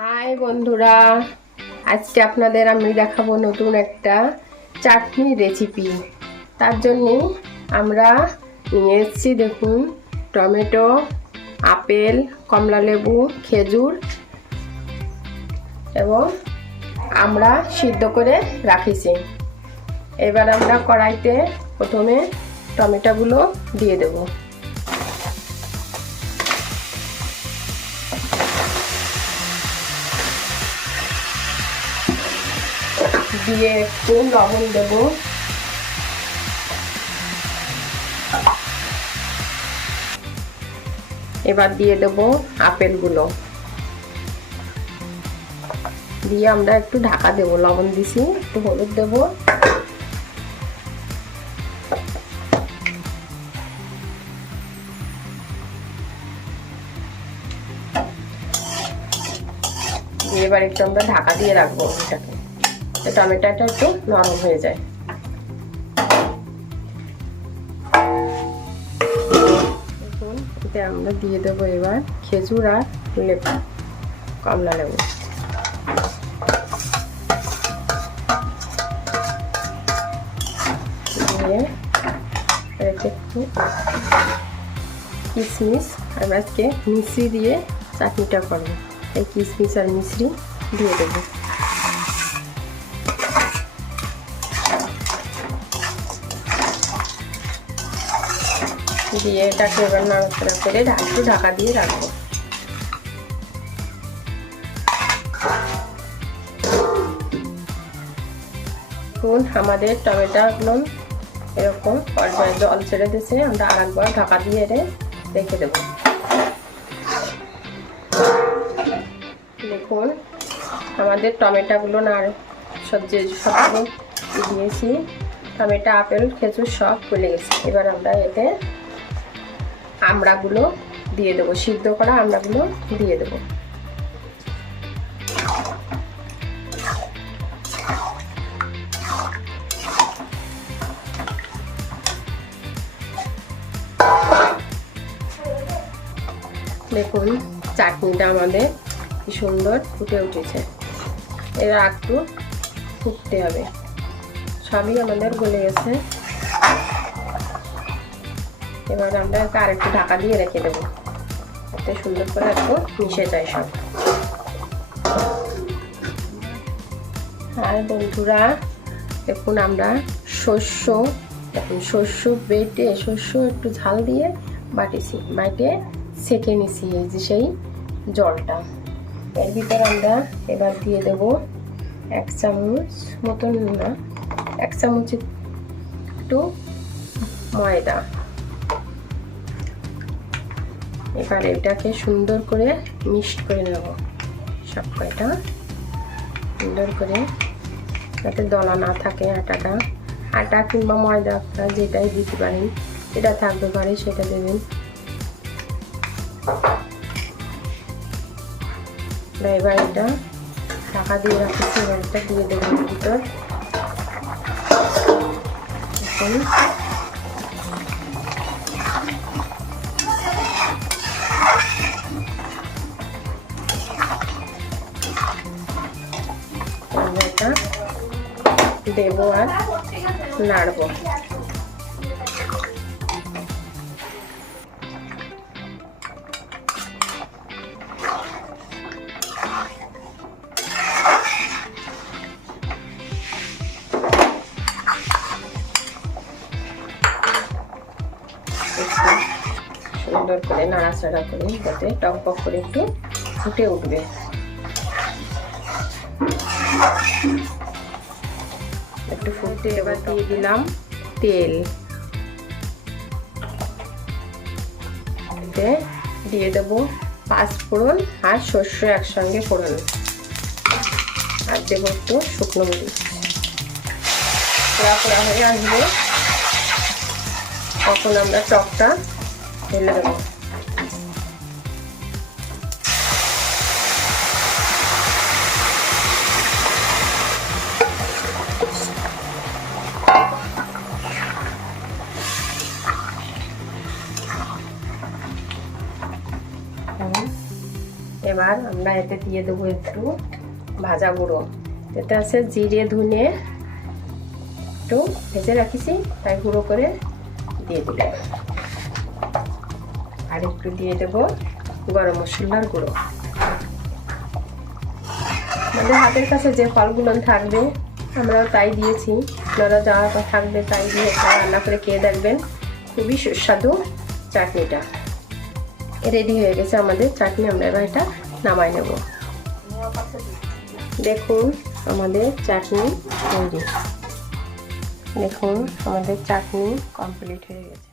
High বন্ধুরা, আজকে আপনাদের আমি দেখাবো নতুন একটা চাটনি রেসিপি। তার জন্য আমরা নিয়ে এসেছি, দেখুন, টমেটো, আপেল, কমলালেবু, খেজুর এবং আমরা সিদ্ধ করে রাখিছি। এবার আমরা কড়াইতে প্রথমে টমেটোগুলো দিয়ে দেব। দিয়ে একটু লবণ দেব, এবার দিয়ে দেব আপেলগুলো, দিয়ে আমরা একটু ঢাকা দেব। লবণ দিছি, একটু হলুদ দেব, দিয়ে এবার একটু আমরা ঢাকা দিয়ে রাখবো এটাকে, টমেটোটা একটু নরম হয়ে যায়। দেখুন, এতে আমরা দিয়ে দেবো এবার খেজুর আর লেবু, কমলা লেবু। দিয়ে একটু কিশমিশ, আমরা আজকে মিশ্রি দিয়ে চাটনিটা করবো, এই কিশমিশ আর মিশ্রি দিয়ে দেবো। দিয়ে এটাকে এবার নাড়াচাড়া করে একটু ঢাকা দিয়ে রাখবো। এখন আমাদের টমেটোগুলো এরকম পর্যায়ে জল ছেড়ে দিয়েছে, আমরা আরেকবার ঢাকা দিয়ে রেখে দেব। দেখুন, আমাদের টমেটোগুলো না সবজি সবগুলো দিয়েছি, টমেটো, আপেল, খেজুর সব গলে গেছে। এবার আমরা এতে আমড়াগুলো দিয়ে দেবো, সিদ্ধ করা আমড়াগুলো দিয়ে দেবো। দেখুন, চাটনিটা আমাদের কি সুন্দর ফুটে উঠেছে। এরা একটু ফুটতে হবে, সবই আমাদের গলে গেছে। এবার আমরা আর একটু ঢাকা দিয়ে রেখে দেবো, এতে সুন্দর করে একটু মিশে যায় সব। আর বন্ধুরা দেখুন, আমরা শস্য বেটে শস্য একটু ঝাল দিয়ে বাটে সেঁকে নিছি, এই যে সেই জলটা। এর ভিতর আমরা এবার দিয়ে দেব 1 চামচ মতন, না 1 চামচ একটু ময়দা। এবার এটাকে সুন্দর করে মিক্সড করে নেব, সব কয়টা সুন্দর করে, যাতে দলা না থাকে। আটা কিংবা ময়দা আপনারা যেটাই দিতে পারেন, এটা থাকতে পারে সেটা দেবেন। এবার এটা ঢাকা দিয়ে রাখছি, এবার এটা দিয়ে দেবেন ভিতর। এটা দেবো আর নাড়বো। সুন্দর করে নাড়াচাড়া করে যাতে টকবক করে একটু ফুটে উঠবে। একটু ফুটে এবার দিয়ে দিলাম তেল, দিয়ে দেবো 5 ফোড়ন আর সর্ষে একসঙ্গে ফোড়ন, আর দেবো একটু শুকনো মরিচ। পোড়া হয়ে আসবে, তখন আমরা টকটা ঢেলে দেবো। এবার আমরা এতে দিয়ে দেবো একটু ভাজা গুঁড়ো। এতে আছে জিরে ধনে একটু ভেজে রাখিছি, তাই গুঁড়ো করে দিয়ে দিলাম। আর একটু দিয়ে দেবো গরম মশলার গুঁড়ো। আমাদের হাতের কাছে যে ফলগুলো থাকবে আমরাও তাই দিয়েছি, আপনারা যা থাকবে তাই দিয়ে রান্না করে খেয়ে দেখবেন। খুবই সুস্বাদু চাটনিটা রেডি হয়ে গেছে আমাদের চাটনি। আমরা এবার এটা নামাই নেব। দেখুন আমাদের চাটনি তৈরি। দেখুন আমাদের চাটনি কমপ্লিট হয়ে গেছে।